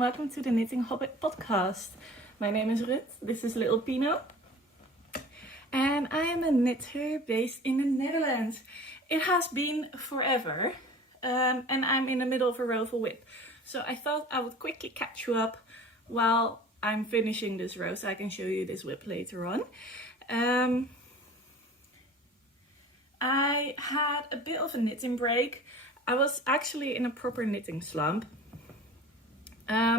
and welcome to the Knitting Hobbit Podcast. My name is Ruth, this is Little Pino, and I am a knitter based in the Netherlands. It has been forever, and I'm in the middle of a row whip. So I thought I would quickly catch you up while I'm finishing this row so I can show you this whip later on. I had a bit of a knitting break. I was actually in a proper knitting slump.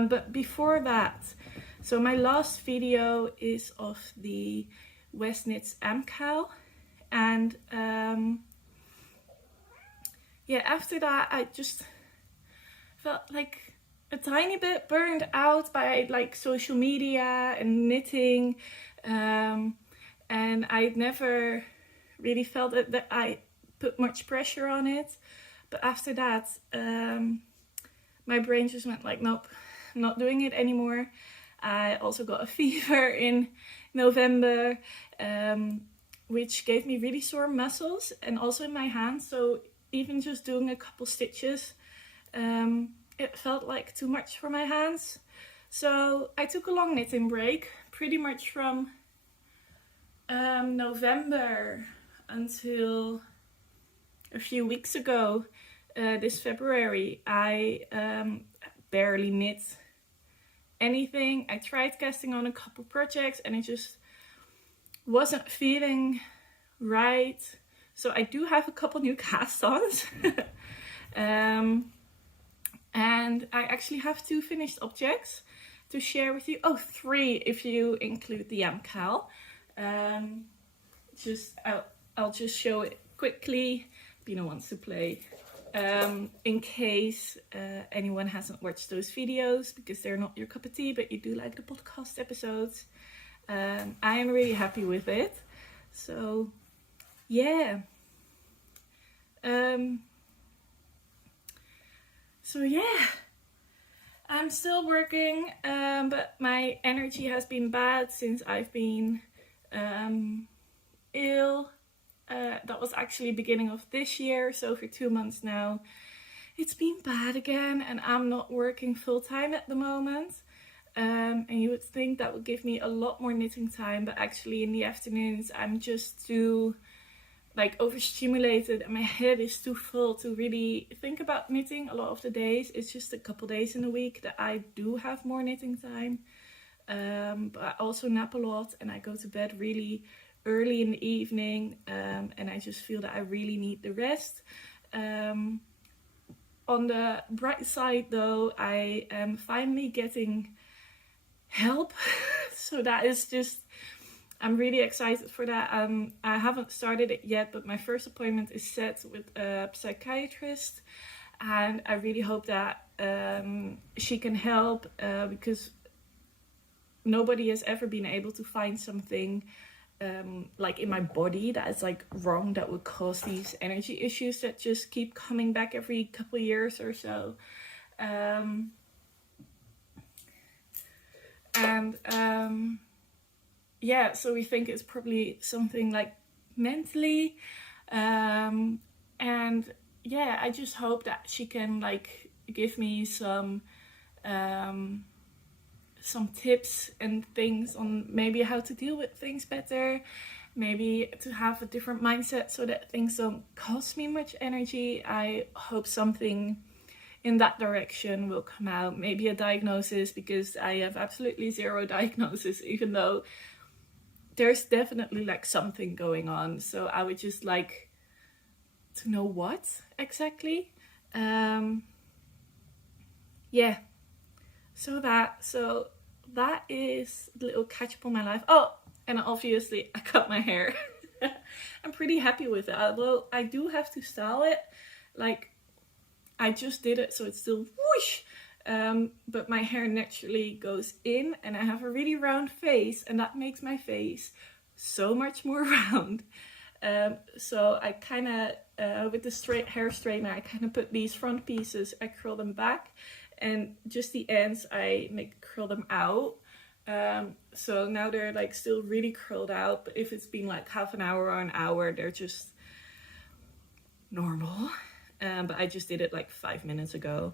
But before that, so my last video is of the West Knits MCAL, and after that I just felt like a tiny bit burned out by like social media and knitting, and I'd never really felt that I put much pressure on it. But after that, my brain just went like, nope, not doing it anymore. I also got a fever in November, which gave me really sore muscles and also in my hands. So even just doing a couple stitches, it felt like too much for my hands. So I took a long knitting break, pretty much from November until a few weeks ago. This February, I barely knit anything. I tried casting on a couple projects and it just wasn't feeling right. So I do have a couple new cast-ons. And I actually have 2 finished objects to share with you. Oh, 3 if you include the MCAL. I'll just show it quickly. Pino wants to play. In case anyone hasn't watched those videos, because they're not your cup of tea, but you do like the podcast episodes. I am really happy with it. So, yeah. I'm still working, but my energy has been bad since I've been ill. That was actually beginning of this year, so for 2 months now it's been bad again, and I'm not working full-time at the moment, and you would think that would give me a lot more knitting time, but actually in the afternoons I'm just too overstimulated and my head is too full to really think about knitting a lot of the days. It's just a couple days in a week that I do have more knitting time, but I also nap a lot and I go to bed really early in the evening, and I just feel that I really need the rest. On the bright side though, I am finally getting help. So that is just, I'm really excited for that. I haven't started it yet, but my first appointment is set with a psychiatrist, and I really hope that she can help, because nobody has ever been able to find something in my body that is wrong, that would cause these energy issues that just keep coming back every couple of years or so. So we think it's probably something mentally, and I just hope that she can give me some tips and things on maybe how to deal with things better, maybe to have a different mindset so that things don't cost me much energy. I hope something in that direction will come out, maybe a diagnosis, because I have absolutely zero diagnosis, even though there's definitely something going on. So I would just like to know what exactly. So that is a little catch up on my life. Oh, and obviously I cut my hair. I'm pretty happy with it, although I do have to style it. I just did it so it's still whoosh, but my hair naturally goes in, and I have a really round face, and that makes my face so much more round. So I kind of, with the hair straightener, I kind of put these front pieces, I curl them back, and just the ends I curl them out. So now they're still really curled out, but if it's been half an hour or an hour, they're just normal. But I just did it 5 minutes ago.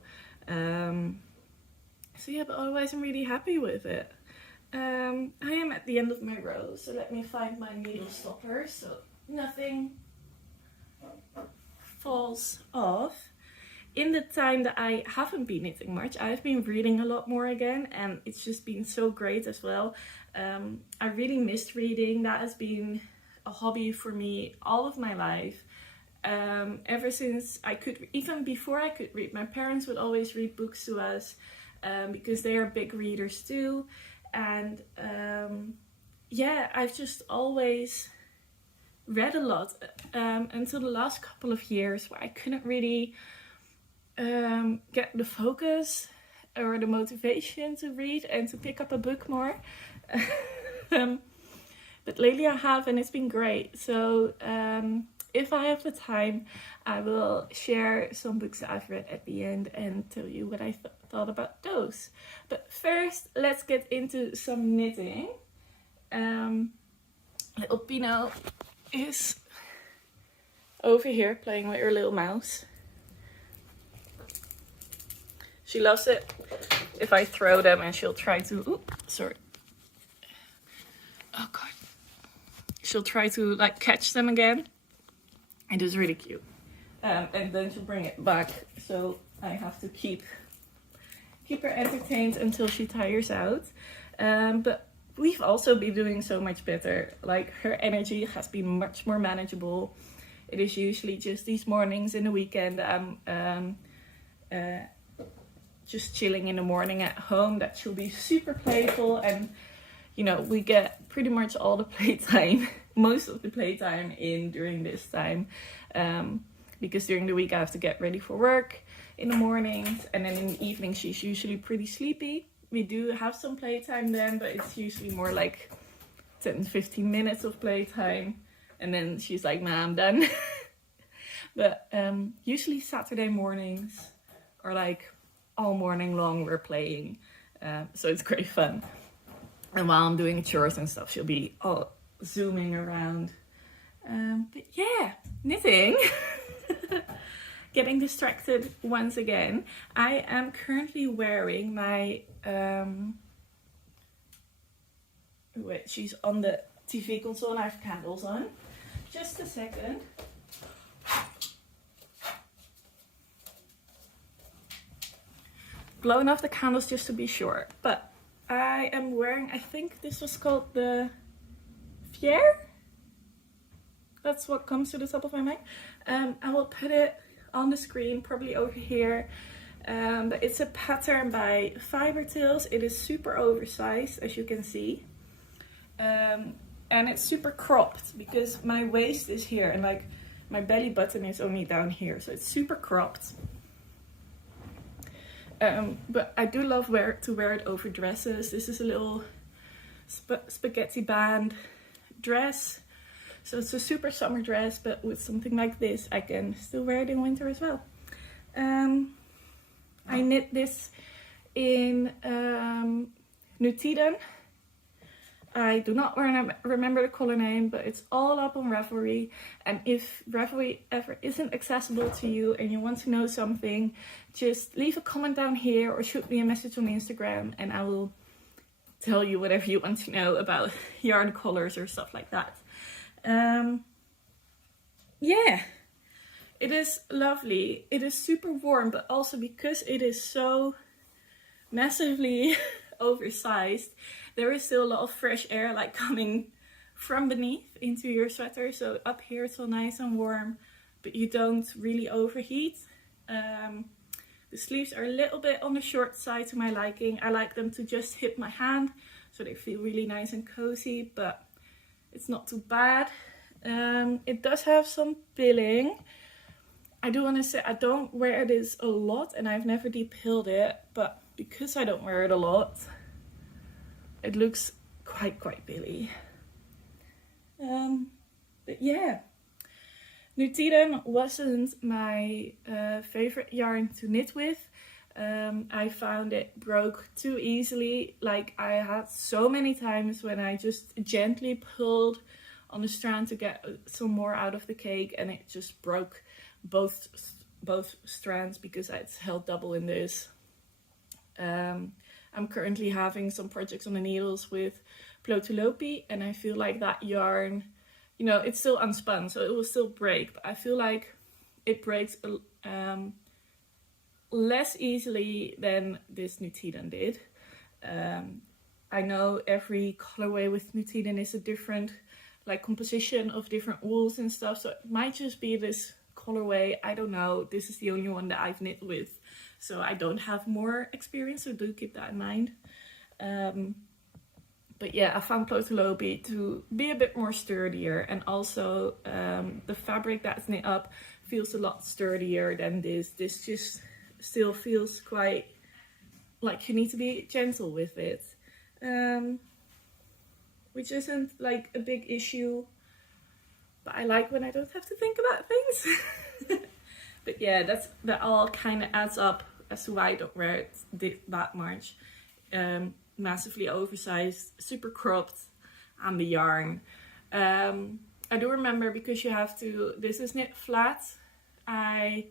So yeah, but otherwise I'm really happy with it. I am at the end of my row, so let me find my needle stopper so nothing falls off. In the time that I haven't been knitting much, I've been reading a lot more again, and it's just been so great as well. I really missed reading. That has been a hobby for me all of my life. Ever since I could, even before I could read, my parents would always read books to us because they are big readers too. And yeah, I've just always read a lot until the last couple of years where I couldn't really get the focus or the motivation to read and to pick up a book more. But lately I have, and it's been great. So if I have the time, I will share some books that I've read at the end and tell you what I thought about those. But first, let's get into some knitting. Little Pino is over here playing with her little mouse. She loves it if I throw them, and she'll try to, oh god. She'll try to like catch them again. It is really cute. And then she'll bring it back. So I have to keep her entertained until she tires out. But we've also been doing so much better. Like, her energy has been much more manageable. It is usually just these mornings in the weekend I'm just chilling in the morning at home that she'll be super playful, and you know, we get pretty much all the playtime, most of the playtime in during this time, because during the week I have to get ready for work in the mornings, and then in the evening she's usually pretty sleepy. We do have some playtime then, but it's usually more like 10-15 minutes of playtime, and then she's like, "Ma, I'm done." But usually Saturday mornings are like all morning long we're playing, so it's great fun. And while I'm doing chores and stuff, she'll be all zooming around. But yeah, knitting. Getting distracted once again. I am currently wearing my... wait, she's on the TV console and I have candles on. Just a second. Blowing off the candles just to be sure. But I am wearing, I think this was called the Fier. That's what comes to the top of my mind. I will put it on the screen, probably over here. But it's a pattern by Fiber Tales. It is super oversized, as you can see. And it's super cropped because my waist is here and like my belly button is only down here. So it's super cropped. But I do love to wear it over dresses. This is a little spaghetti band dress. So it's a super summer dress, but with something like this, I can still wear it in winter as well. I knit this in Nutiden. I do not remember the color name, but it's all up on Ravelry. And if Ravelry ever isn't accessible to you and you want to know something, just leave a comment down here or shoot me a message on Instagram and I will tell you whatever you want to know about yarn colors or stuff like that. Yeah, it is lovely. It is super warm, but also because it is so massively oversized, there is still a lot of fresh air like coming from beneath into your sweater. So up here it's all nice and warm, but you don't really overheat. The sleeves are a little bit on the short side to my liking. I like them to just hit my hand, so they feel really nice and cozy, but it's not too bad. It does have some pilling. I do want to say I don't wear this a lot and I've never de-pilled it, but because I don't wear it a lot, it looks quite pilly. But yeah, Nutiden wasn't my favorite yarn to knit with. I found it broke too easily. Like, I had so many times when I just gently pulled on the strand to get some more out of the cake and it just broke both strands because it's held double in this. I'm currently having some projects on the needles with Plotulopi, and I feel like that yarn, you know, it's still unspun, so it will still break, but I feel like it breaks less easily than this Nutiden did. I know every colorway with Nutiden is a different like composition of different wools and stuff, so it might just be this colorway. I don't know. This is the only one that I've knit with, so I don't have more experience, so do keep that in mind. But yeah, I found Plotulopi to be a bit more sturdier, and also the fabric that's knit up feels a lot sturdier than this. This just still feels quite like you need to be gentle with it, which isn't like a big issue, but I like when I don't have to think about things. But yeah, that all kind of adds up as to why I don't wear it that much. Massively oversized, super cropped, and the yarn. I do remember, because you have to, this is knit flat. I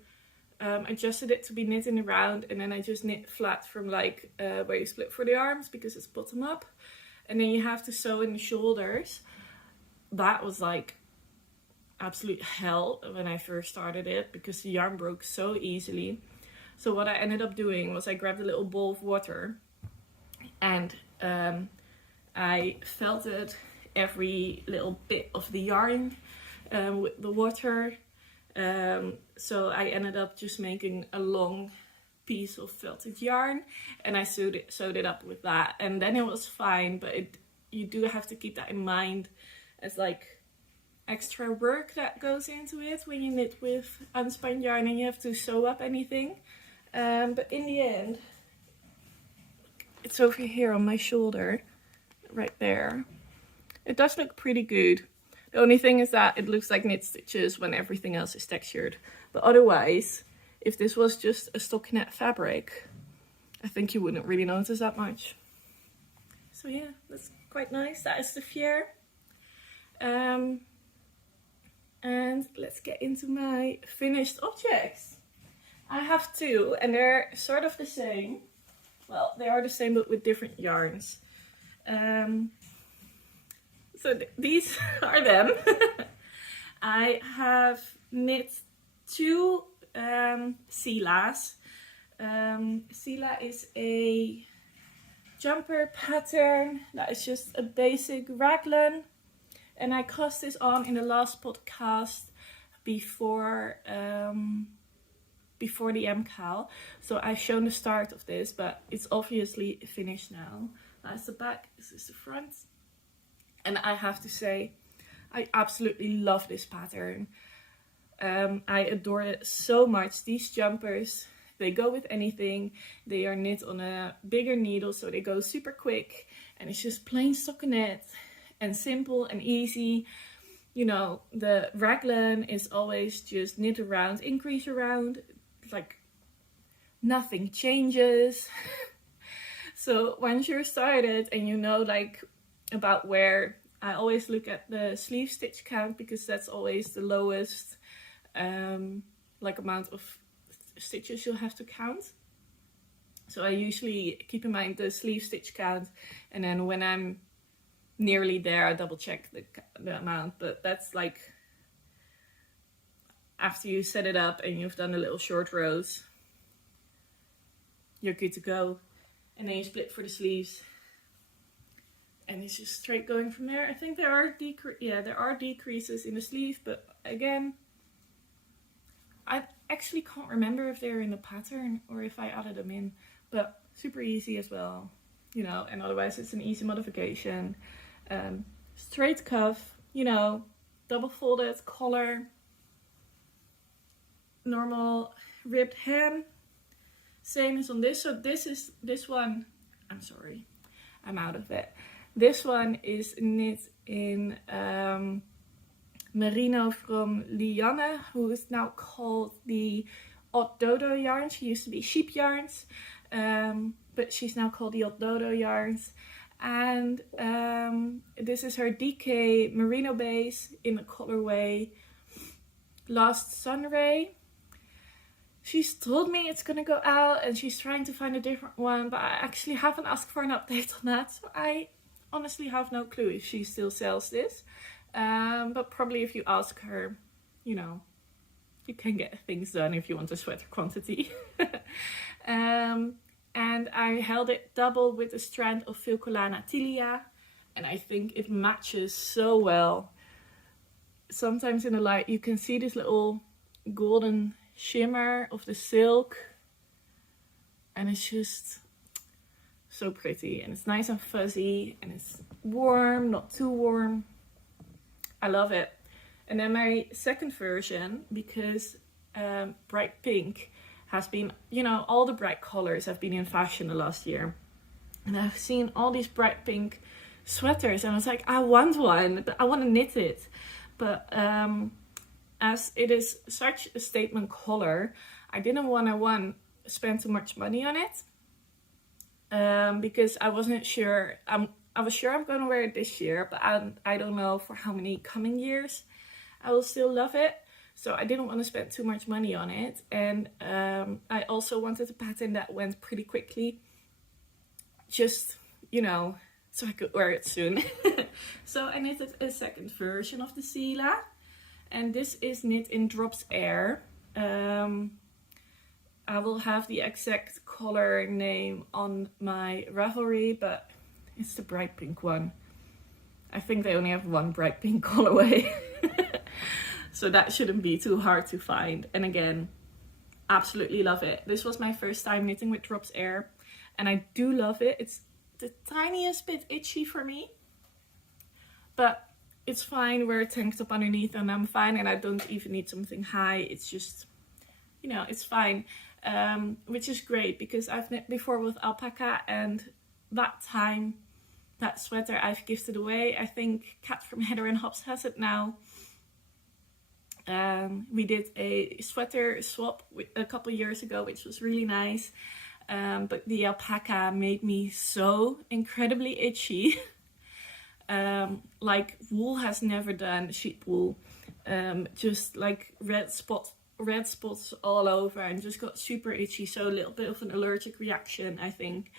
adjusted it to be knitting around, and then I just knit flat from like where you split for the arms, because it's bottom up, and then you have to sew in the shoulders. That was like absolute hell when I first started it, because the yarn broke so easily. So what I ended up doing was I grabbed a little bowl of water, and I felted every little bit of the yarn with the water. So I ended up just making a long piece of felted yarn, and I sewed it up with that, and then it was fine. But you do have to keep that in mind as like extra work that goes into it when you knit with unspun yarn and you have to sew up anything. But in the end, it's over here on my shoulder, right there. It does look pretty good. The only thing is that it looks like knit stitches when everything else is textured. But otherwise, if this was just a stockinette fabric, I think you wouldn't really notice that much. So yeah, that's quite nice. That is the Fier. And let's get into my finished objects. I have two, and they're sort of the same. Well, they are the same, but with different yarns. So these are them. I have knit two Sila's. Sila is a jumper pattern that is just a basic raglan, and I cast this on in the last podcast before the MCAL. So I've shown the start of this, but it's obviously finished now. That's the back, this is the front. And I have to say, I absolutely love this pattern. I adore it so much. These jumpers, they go with anything. They are knit on a bigger needle, so they go super quick. And it's just plain stockinette and simple and easy. You know, the raglan is always just knit around, increase around. Like nothing changes. So once you're started and you know like about where, I always look at the sleeve stitch count, because that's always the lowest like amount of stitches you'll have to count. So I usually keep in mind the sleeve stitch count, and then when I'm nearly there I double check the amount. But that's like after you set it up and you've done the little short rows, you're good to go. And then you split for the sleeves, and it's just straight going from there. I think there are decreases in the sleeve, but again, I actually can't remember if they're in the pattern or if I added them in, but super easy as well, you know. And otherwise it's an easy modification. Straight cuff, you know, double folded collar, normal ribbed hem, same as on this. So this one, I'm sorry, I'm out of it. This one is knit in merino from Lianne, who is now called the Odd Dodo yarn. She used to be Sheep Yarns, but she's now called the Odd Dodo yarns. And this is her DK merino base in the colorway Last Sunray. she's told me it's gonna go out and she's trying to find a different one, but I actually haven't asked for an update on that, so I honestly have no clue if she still sells this. But probably if you ask her, you know, you can get things done if you want a sweater quantity. And I held it double with a strand of Filcolana Tilia, and I think it matches so well. Sometimes in the light you can see this little golden shimmer of the silk, and it's just so pretty, and it's nice and fuzzy, and it's warm, not too warm. I love it. And then my second version, because bright pink has been, you know, all the bright colors have been in fashion the last year, and I've seen all these bright pink sweaters, and I was like, I want one, but I want to knit it. But as it is such a statement color, I didn't want to spend too much money on it, because I wasn't sure. I was sure I'm going to wear it this year, but I don't know for how many coming years I will still love it. So I didn't want to spend too much money on it. And I also wanted a pattern that went pretty quickly, just, you know, so I could wear it soon. So I knitted a second version of the Sila, and this is knit in Drops Air. I will have the exact color name on my Ravelry, but it's the bright pink one. I think they only have one bright pink colorway. So that shouldn't be too hard to find. And again, absolutely love it. This was my first time knitting with Drops Air, and I do love it. It's the tiniest bit itchy for me, but it's fine. Wear a tank top underneath and I'm fine, and I don't even need something high. It's just, you know, it's fine. Which is great, because I've knit before with alpaca, and that sweater I've gifted away. I think Kat from Heather and Hops has it now. We did a sweater swap a couple years ago, which was really nice. But the alpaca made me so incredibly itchy. Like wool has never done, sheep wool. Just like red spots all over, and just got super itchy. So a little bit of an allergic reaction, I think.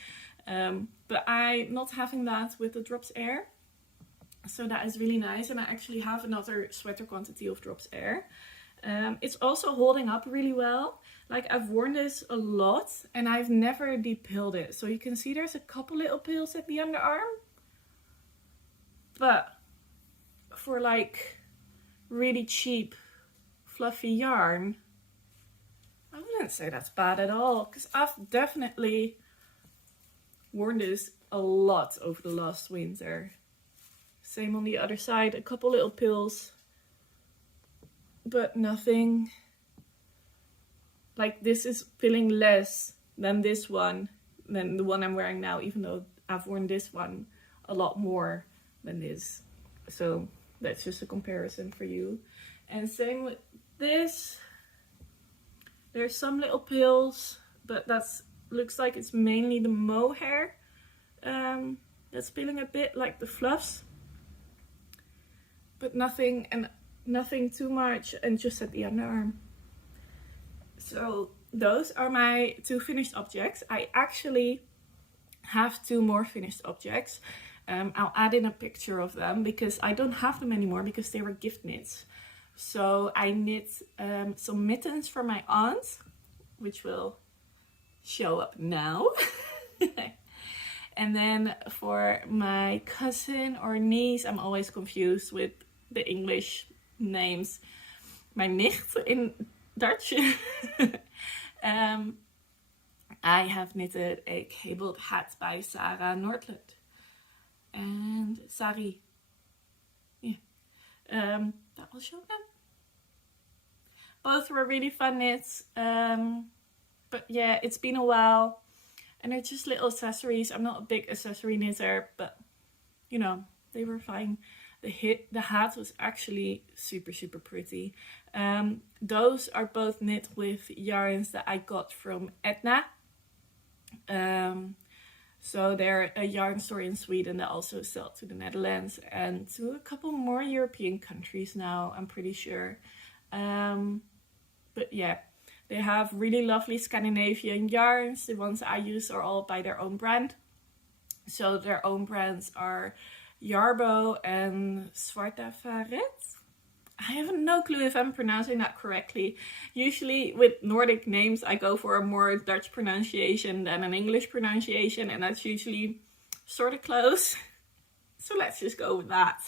But I'm not having that with the Drops Air. So that is really nice. And I actually have another sweater quantity of Drops Air. It's also holding up really well. Like, I've worn this a lot and I've never depilled it. So you can see there's a couple little pills at the underarm. But for like really cheap fluffy yarn, I wouldn't say that's bad at all. Because I've definitely worn this a lot over the last winter. Same on the other side, a couple little pills, but nothing. Like, this is pilling less than this one, than the one I'm wearing now, even though I've worn this one a lot more than this. So that's just a comparison for you. And same with this. There's some little pills, but that's looks like it's mainly the mohair that's pilling a bit, like the fluffs. But nothing too much, and just at the underarm. So those are my two finished objects. I actually have two more finished objects. I'll add in a picture of them because I don't have them anymore because they were gift knits. So I knit some mittens for my aunt, which will show up now. And then for my cousin or niece, I'm always confused with the English names. My nicht in Dutch. I have knitted a cabled hat by Sarah Nordlund and Sari. Yeah, that will show them. Both were really fun knits. But yeah, it's been a while, and they're just little accessories. I'm not a big accessory knitter, but you know, they were fine. The hat was actually super, super pretty. Those are both knit with yarns that I got from Edna. So they're a yarn store in Sweden that also sell to the Netherlands and to a couple more European countries now, I'm pretty sure. But yeah, They have really lovely Scandinavian yarns. The ones I use are all by their own brand. So their own brands are Järbo and Svarta. I have no clue if I'm pronouncing that correctly. Usually with Nordic names, I go for a more Dutch pronunciation than an English pronunciation, and that's usually sort of close. So let's just go with that.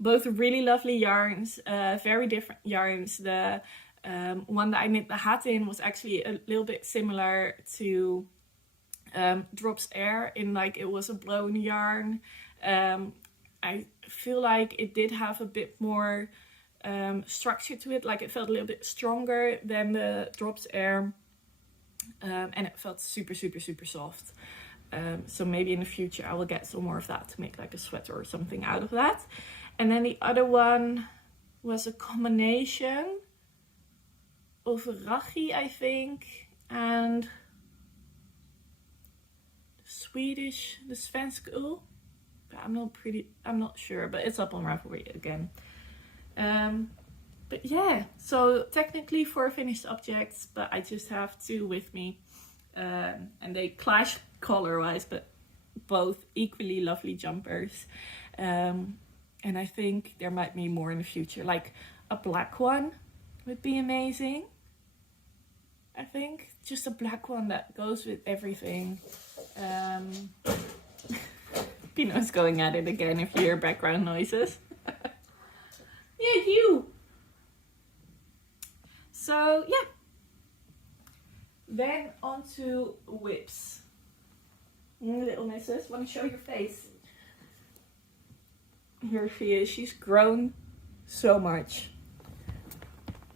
Both really lovely yarns, very different yarns. The one that I knit the hat in was actually a little bit similar to Drops Air, in like it was a blown yarn. I feel like it did have a bit more structure to it, like it felt a little bit stronger than the Drops Air, and it felt super soft. So maybe in the future I will get some more of that to make like a sweater or something out of that. And then the other one was a combination of Raggi, I think, and the Svensk Ull. I'm not sure, but it's up on Ravelry again. But yeah, so technically 4 finished objects, but I just have 2 with me. And they clash color-wise, but both equally lovely jumpers. And I think there might be more in the future. Like a black one would be amazing. I think just a black one that goes with everything. Pino's going at it again if you hear background noises. Yeah, you! So, yeah. Then on to whips. Little missus, want to show your face? Here she is. She's grown so much.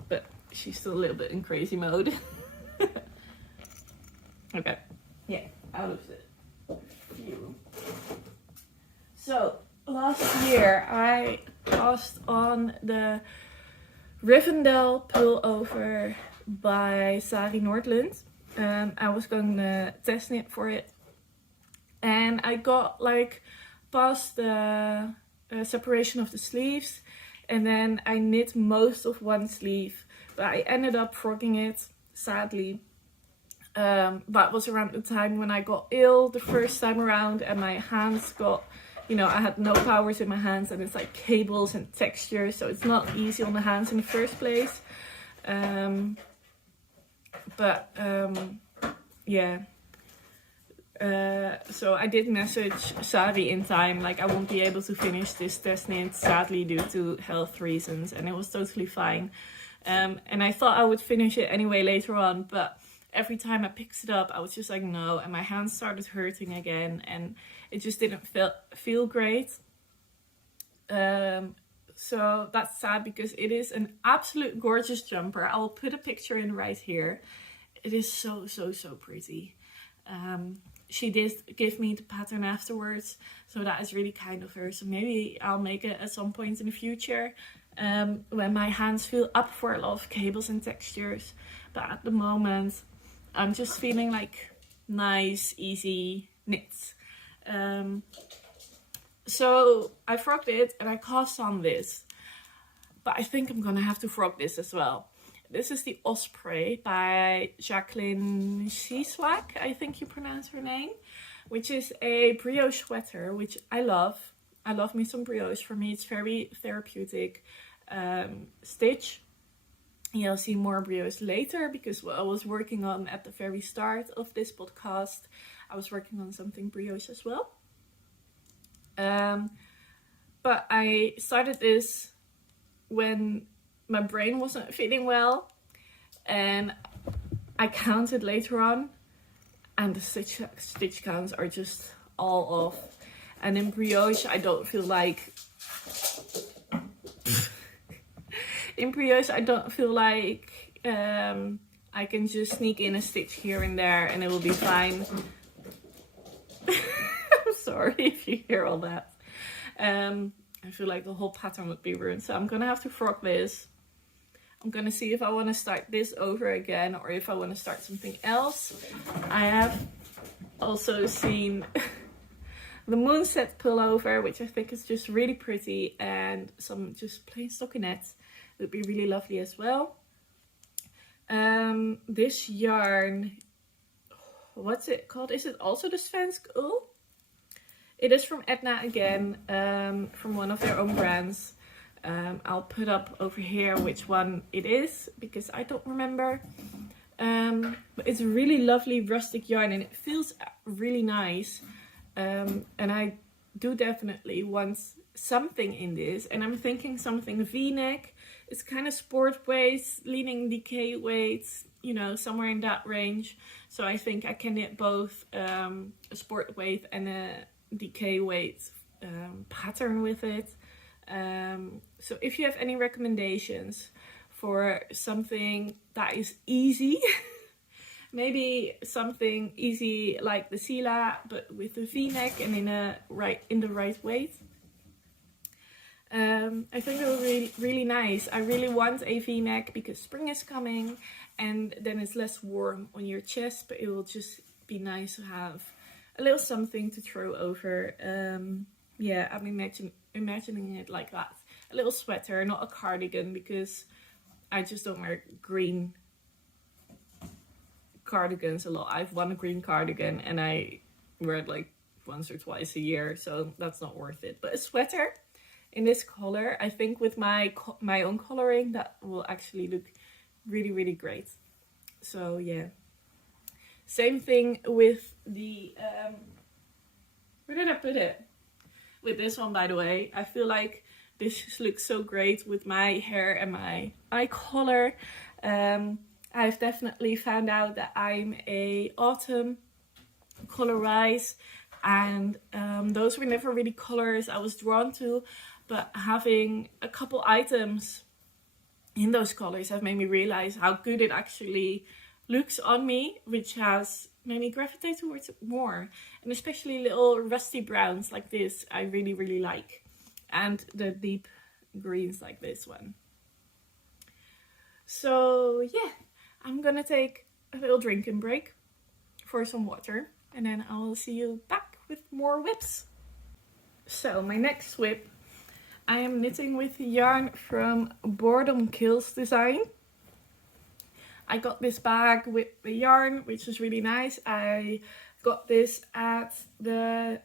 But she's still a little bit in crazy mode. Okay. Yeah, out of the view. So, last year I cast on the Rivendel pullover by Sari Nordlund. I was going to test knit for it. And I got like past the separation of the sleeves. And then I knit most of one sleeve. But I ended up frogging it, sadly. That was around the time when I got ill the first time around. And my hands got... I had no powers in my hands, and it's like cables and textures, so it's not easy on the hands in the first place. Yeah. So I did message Sari in time, like I won't be able to finish this test knit, sadly, due to health reasons, and it was totally fine. And I thought I would finish it anyway later on, but every time I picked it up, I was just like, no, and my hands started hurting again, and it just didn't feel great. So that's sad because it is an absolute gorgeous jumper. I will put a picture in right here. It is so pretty. She did give me the pattern afterwards, so that is really kind of her. So maybe I'll make it at some point in the future, when my hands feel up for a lot of cables and textures. But at the moment, I'm just feeling like nice, easy knits. So I frogged it and I cast on this, but I think I'm gonna have to frog this as well. This is the Osprey by Jacqueline Siswak, I think you pronounce her name, which is a brioche sweater, which I love. I love me some brioche. For me, it's very therapeutic stitch. You'll see more brioche later, because what I was working on at the very start of this podcast, I was working on something brioche as well. But I started this when my brain wasn't feeling well, and I counted later on, and the stitch counts are just all off. And in brioche, I don't feel like I can just sneak in a stitch here and there and it will be fine. I'm sorry if you hear all that. I feel like the whole pattern would be ruined, so I'm gonna have to frog this. I'm gonna see if I want to start this over again or if I want to start something else. I have also seen the Moonset pullover, which I think is just really pretty, and some just plain stockinette would be really lovely as well. This yarn, what's it called? Is it also the Svensk Ull? It is from Edna again, from one of their own brands. I'll put up over here which one it is, because I don't remember. But it's a really lovely rustic yarn, and it feels really nice. And I do definitely want something in this, and I'm thinking something V-neck. It's kind of sport waist, leaning DK weights, you know, somewhere in that range. So I think I can knit both a sport weight and a DK weight pattern with it. So if you have any recommendations for something that is easy, maybe something easy like the Sila, but with a V-neck and in the right weight, I think it would be really nice. I really want a V-neck because spring is coming, and then it's less warm on your chest, but it will just be nice to have a little something to throw over. Yeah, I'm imagining it like that. A little sweater, not a cardigan, because I just don't wear green cardigans a lot. I have one green cardigan and I wear it like once or twice a year, so that's not worth it. But a sweater in this color, I think with my own coloring, that will actually look really, really great. So yeah. Same thing with the, where did I put it? With this one, by the way. I feel like this just looks so great with my hair and my eye color. I've definitely found out that I'm a autumn colorize, and those were never really colors I was drawn to, but having a couple items in those colors have made me realize how good it actually looks on me, which has made me gravitate towards it more. And especially little rusty browns like this, I really, really like. And the deep greens like this one. So yeah, I'm gonna take a little drinking break for some water, and then I will see you back with more whips. So my next whip, I am knitting with yarn from Boredom Kills Design. I got this bag with the yarn, which is really nice. I got this at the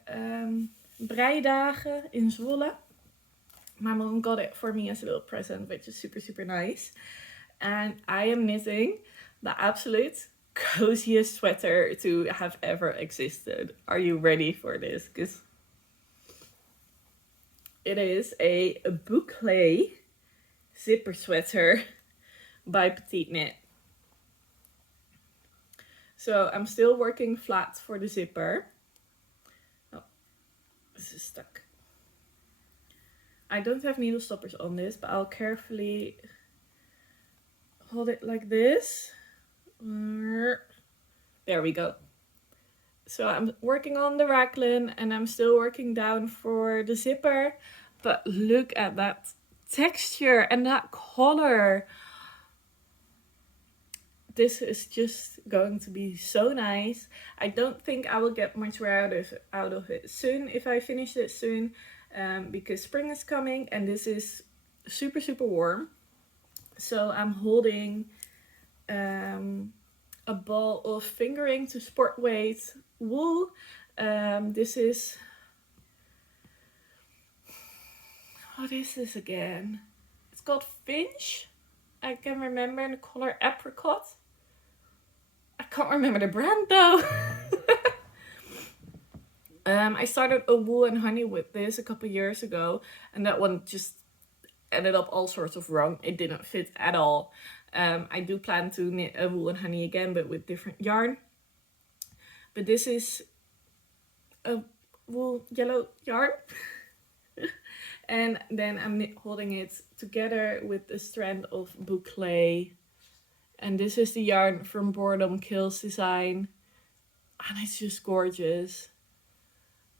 breidagen in Zwolle. My mom got it for me as a little present, which is super, super nice. And I am knitting the absolute coziest sweater to have ever existed. Are you ready for this? Because it is a Boucle zipper sweater by Petite Knit. So I'm still working flat for the zipper. Oh, this is stuck. I don't have needle stoppers on this, but I'll carefully hold it like this. There we go. So I'm working on the raglan and I'm still working down for the zipper. But look at that texture and that color. This is just going to be so nice. I don't think I will get much wear out of it soon if I finish it soon. Because spring is coming and this is super, super warm. So I'm holding a ball of fingering to sport weight wool. This is, what is this again? It's called Finch. I can remember the color apricot. I can't remember the brand though. I started a wool and honey with this a couple years ago, and that one just ended up all sorts of wrong. It didn't fit at all. I do plan to knit a wool and honey again, but with different yarn. But this is a wool yellow yarn. And then I'm holding it together with a strand of Boucle. And this is the yarn from Boredom Kills Design. And it's just gorgeous.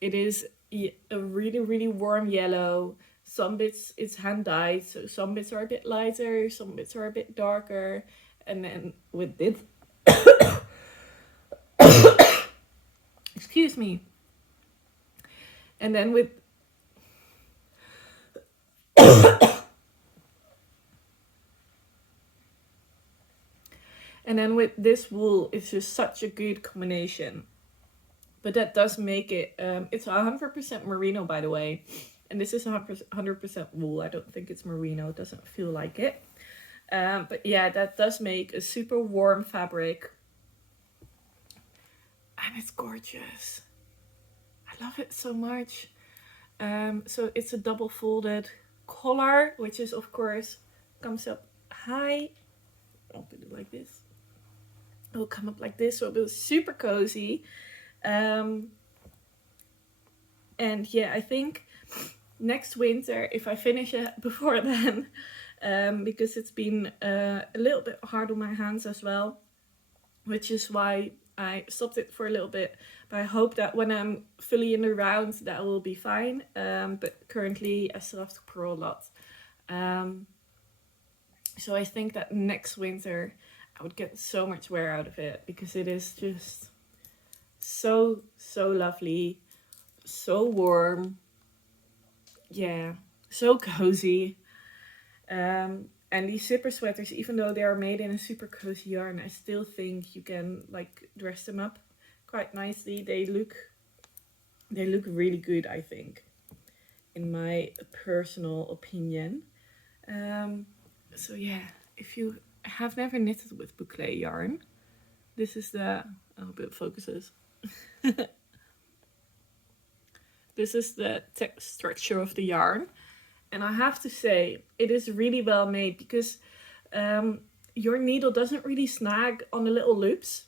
It is a really, really warm yellow. Some bits it's hand dyed, so some bits are a bit lighter, some bits are a bit darker. And then with this, excuse me. And then with And then with this wool, it's just such a good combination. But that does make it, it's 100% merino, by the way. And this is 100% wool. I don't think it's merino. It doesn't feel like it. But yeah, that does make a super warm fabric. And it's gorgeous. I love it so much. So it's a double folded collar, which is of course comes up high. I'll put it like this. It will come up like this, so it'll be super cozy. And yeah, I think next winter, if I finish it before then, because it's been a little bit hard on my hands as well, which is why I stopped it for a little bit. But I hope that when I'm fully in the round, that will be fine. But currently I still have to purl a lot. So I think that next winter I would get so much wear out of it, because it is just so lovely, so warm, yeah, so cozy. And these zipper sweaters, even though they are made in a super cozy yarn, I still think you can like dress them up quite nicely. They look really good, I think, in my personal opinion. So yeah, if you have never knitted with Boucle yarn, this is the, I hope it focuses. This is the structure of the yarn. And I have to say, it is really well made, because your needle doesn't really snag on the little loops,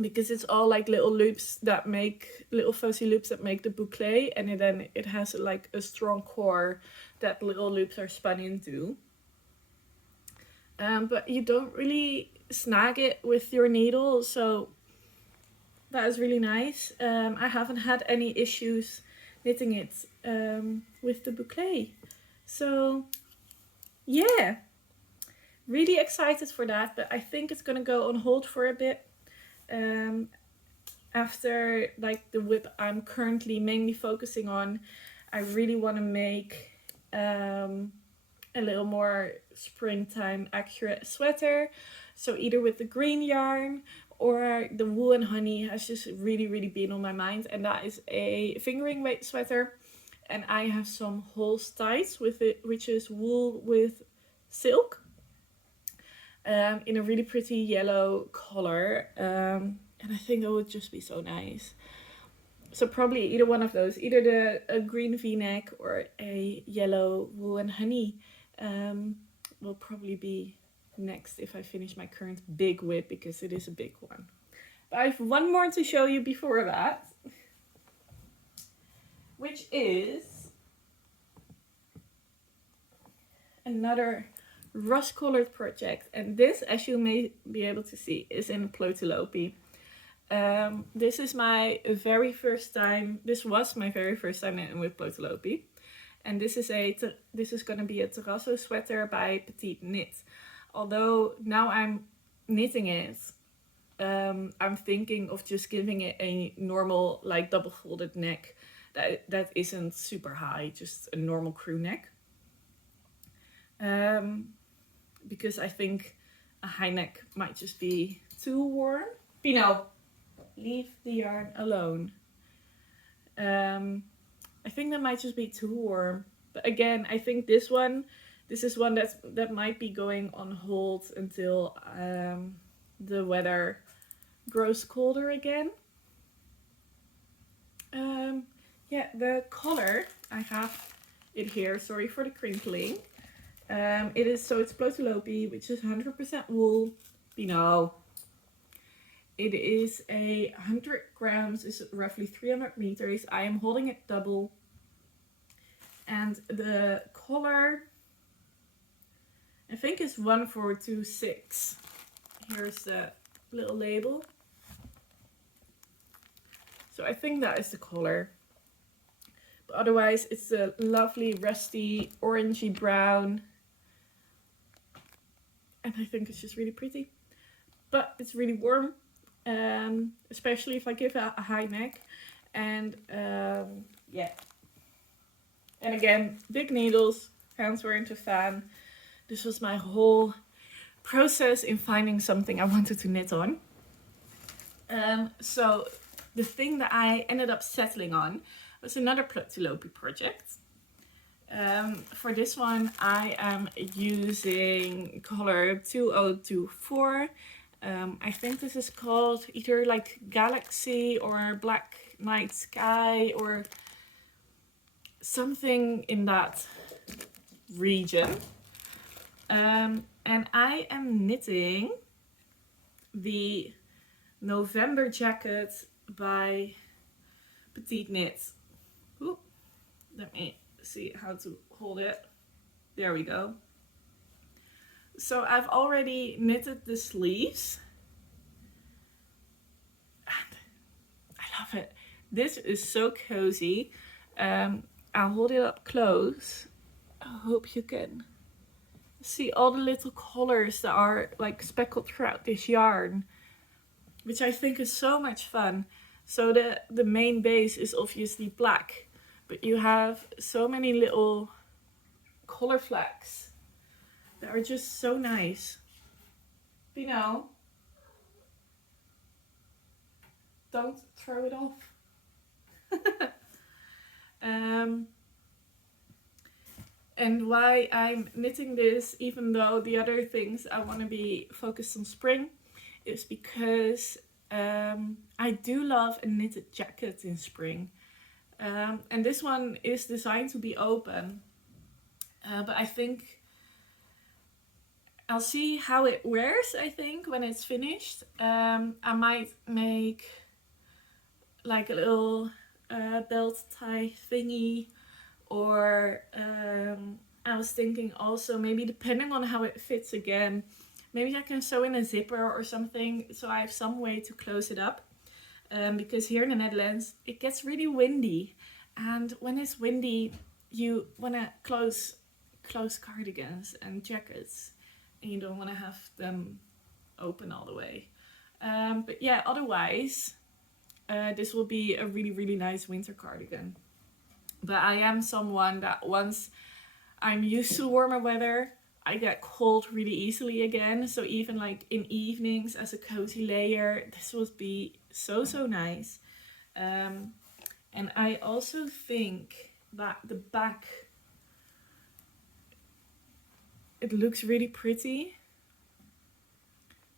because it's all like little loops that make, little fuzzy loops that make the boucle, and then it has like a strong core that little loops are spun into. But you don't really snag it with your needle, so that is really nice. I haven't had any issues knitting it with the boucle. So yeah, really excited for that, but I think it's gonna go on hold for a bit. After like the whip I'm currently mainly focusing on, I really want to make a little more springtime accurate sweater. So either with the green yarn or the wool and honey has just really been on my mind, and that is a fingering weight sweater. And I have some Holst ties with it, which is wool with silk, in a really pretty yellow color, and I think it would just be so nice. So probably either one of those, either a green v-neck or a yellow wool and honey, will probably be next if I finish my current big whip, because it is a big one. But I have one more to show you before that, which is another rust-colored project. And this, as you may be able to see, is in Plotulopi. This is my very first time. This was my very first time knitting with Plotulopi, and this is going to be a terrazzo sweater by Petite Knit. Although now I'm knitting it, I'm thinking of just giving it a normal like double folded neck that isn't super high, just a normal crew neck. Because I think a high neck might just be too warm. Pino, leave the yarn alone. I think that might just be too warm. But again, I think this is one that might be going on hold until the weather grows colder again. Yeah, the color, I have it here. Sorry for the crinkling. It's Plotulopi, which is 100% wool. Pino. It is 100 grams, is roughly 300 meters. I am holding it double. And the color, I think, is 1426. Here's the little label. So I think that is the color. But otherwise, it's a lovely rusty orangey brown. And I think it's just really pretty. But it's really warm. Especially if I give it a high neck. And yeah. And again, big needles, hands were into fan. This was my whole process in finding something I wanted to knit on. So the thing that I ended up settling on was another Plotulopi project. For this one, I am using color 2024. I think this is called either like Galaxy or Black Night Sky or something in that region. And I am knitting the November jacket by Petite Knit. Ooh, let me see how to hold it. There we go. So I've already knitted the sleeves. And I love it. This is so cozy. I'll hold it up close. I hope you can see all the little colors that are like speckled throughout this yarn, which I think is so much fun. So the main base is obviously black, but you have so many little color flecks that are just so nice. You know, don't throw it off. And why I'm knitting this, even though the other things I want to be focused on spring, is because I do love a knitted jacket in spring. And this one is designed to be open. But I think I'll see how it wears, I think, when it's finished. I might make like a little belt tie thingy. Or I was thinking also, maybe depending on how it fits again, maybe I can sew in a zipper or something so I have some way to close it up. Because here in the Netherlands, it gets really windy. And when it's windy, you want to close cardigans and jackets. And you don't want to have them open all the way. But yeah, otherwise, this will be a really, really nice winter cardigan. But I am someone that once I'm used to warmer weather, I get cold really easily again. So even like in evenings as a cozy layer, this would be so, so nice. And I also think that the back, it looks really pretty.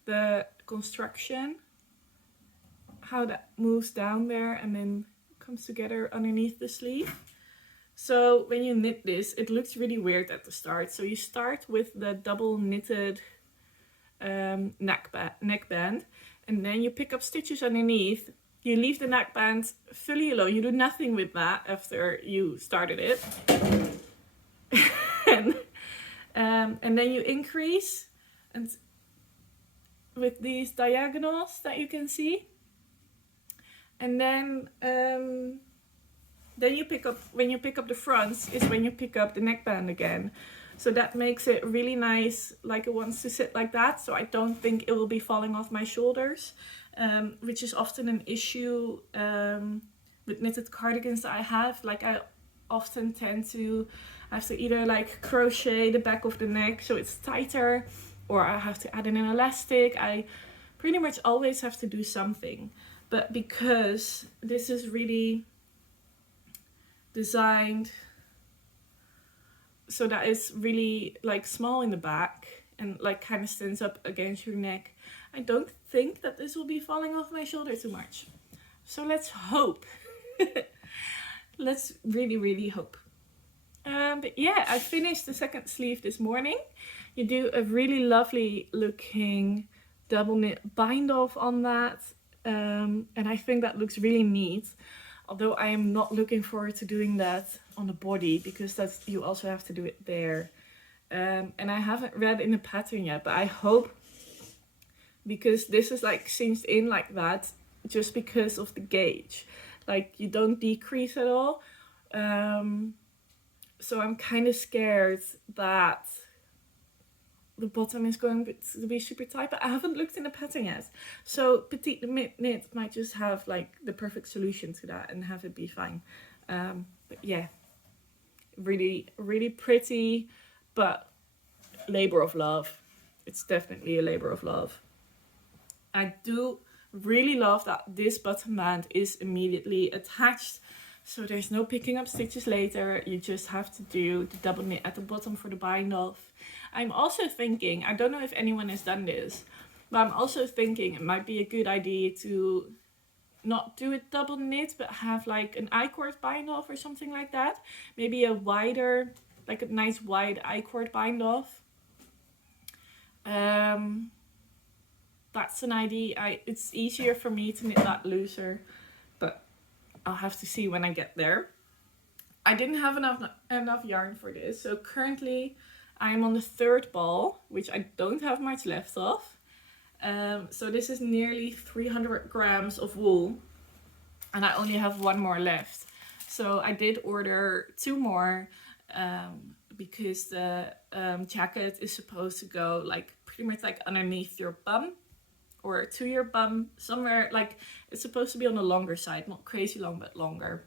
The construction, how that moves down there and then comes together underneath the sleeve. So when you knit this, it looks really weird at the start. So you start with the double knitted neckband, and then you pick up stitches underneath. You leave the neckband fully alone. You do nothing with that after you started it. And then you increase and with these diagonals that you can see. And then you pick up, when you pick up the fronts is when you pick up the neckband again. So that makes it really nice, like it wants to sit like that. So I don't think it will be falling off my shoulders, which is often an issue with knitted cardigans that I have. Like I often tend to have to either like crochet the back of the neck so it's tighter, or I have to add in an elastic. I pretty much always have to do something. But because this is really designed so that it's really like small in the back and like kind of stands up against your neck, I don't think that this will be falling off my shoulder too much. So let's hope. Let's really, really hope. But yeah, I finished the second sleeve this morning. You do a really lovely looking double knit bind off on that. And I think that looks really neat. Although I am not looking forward to doing that on the body, because that's, you also have to do it there. And I haven't read in the pattern yet, but I hope, because this is like cinched in like that, just because of the gauge. Like you don't decrease at all. So I'm kind of scared that the bottom is going to be super tight, but I haven't looked in the pattern yet. So Petite Knit might just have like the perfect solution to that and have it be fine. But yeah, really, really pretty, but labor of love. it's definitely a labor of love. I do really love that this bottom band is immediately attached, so there's no picking up stitches later. You just have to do the double knit at the bottom for the bind off. I'm also thinking, I don't know if anyone has done this, but I'm also thinking it might be a good idea to not do it double knit, but have like an I-cord bind off or something like that. Maybe a wider, like a nice wide I-cord bind off. That's an idea. It's easier for me to knit that looser, but I'll have to see when I get there. I didn't have enough yarn for this, so currently I'm on the 3rd ball, which I don't have much left of. So this is nearly 300 grams of wool, and I only have 1 more left. So I did order 2 more, because the jacket is supposed to go like pretty much like underneath your bum or to your bum, somewhere like it's supposed to be on the longer side, not crazy long, but longer.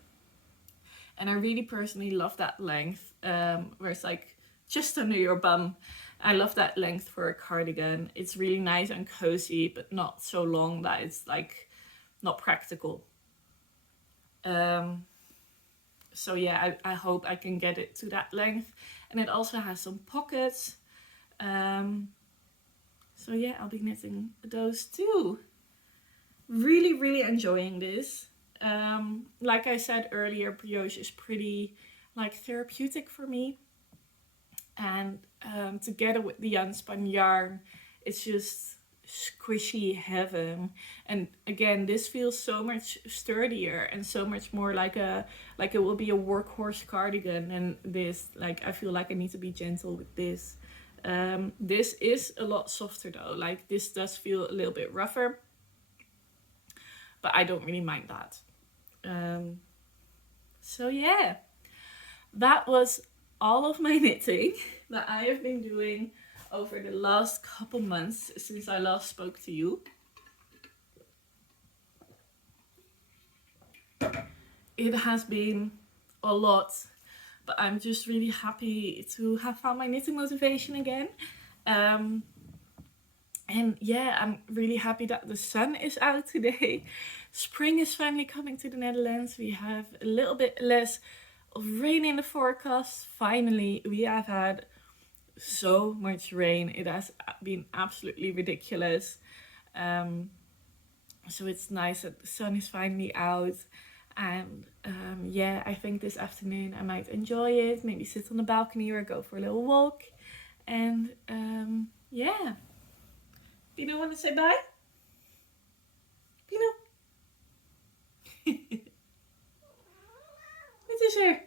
And I really personally love that length, where it's like just under your bum. I love that length for a cardigan. It's really nice and cozy, but not so long that it's like not practical. So yeah, I hope I can get it to that length. And it also has some pockets. So yeah, I'll be knitting those too. Really, really enjoying this. Like I said earlier, brioche is pretty like therapeutic for me. And together with the unspun yarn, it's just squishy heaven. And again, this feels so much sturdier and so much more like it will be a workhorse cardigan. And this, like, I feel like I need to be gentle with this. This is a lot softer though. Like, this does feel a little bit rougher, but I don't really mind that. So yeah, that was all of my knitting that I have been doing over the last couple months since I last spoke to you. It has been a lot, but I'm just really happy to have found my knitting motivation again. And yeah, I'm really happy that the sun is out today. Spring is finally coming to the Netherlands. We have a little bit less of rain in the forecast. Finally, we have had so much rain. It has been absolutely ridiculous. So it's nice that the sun is finally out. And yeah, I think this afternoon I might enjoy it. Maybe sit on the balcony or go for a little walk. And yeah. Pino, want to say bye? Pino? Wat is er?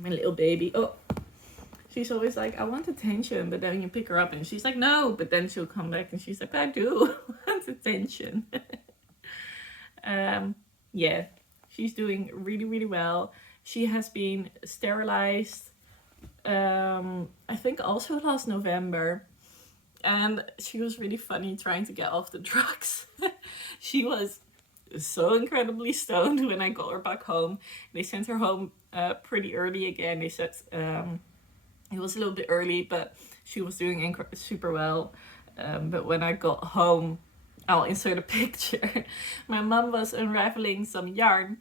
My little baby. Oh, she's always like, I want attention, but then you pick her up and she's like, no, but then she'll come back and she's like, I do want attention. Yeah, she's doing really, really well. She has been sterilized, I think also last November. And she was really funny trying to get off the drugs. She was so incredibly stoned when I got her back home. They sent her home pretty early again. They said it was a little bit early, but she was doing super well. But when I got home, I'll insert a picture. My mum was unraveling some yarn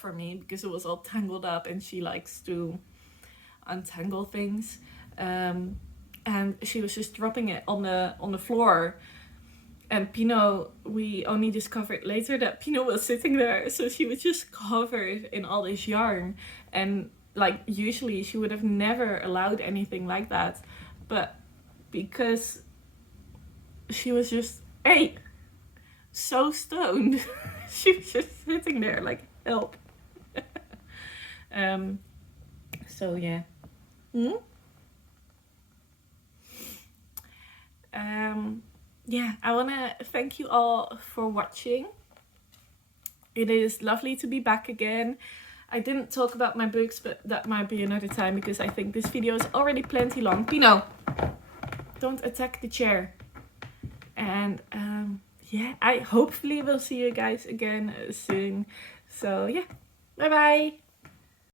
for me because it was all tangled up, and she likes to untangle things. And she was just dropping it on the floor. And Pino, we only discovered later that Pino was sitting there, so she was just covered in all this yarn. And like, usually she would have never allowed anything like that, but because she was just so stoned, she was just sitting there like, help. So yeah. Yeah, I want to thank you all for watching. It is lovely to be back again. I didn't talk about my books, but that might be another time because I think this video is already plenty long. Pino, don't attack the chair. And yeah, I hopefully will see you guys again soon. So yeah, bye. Bye bye.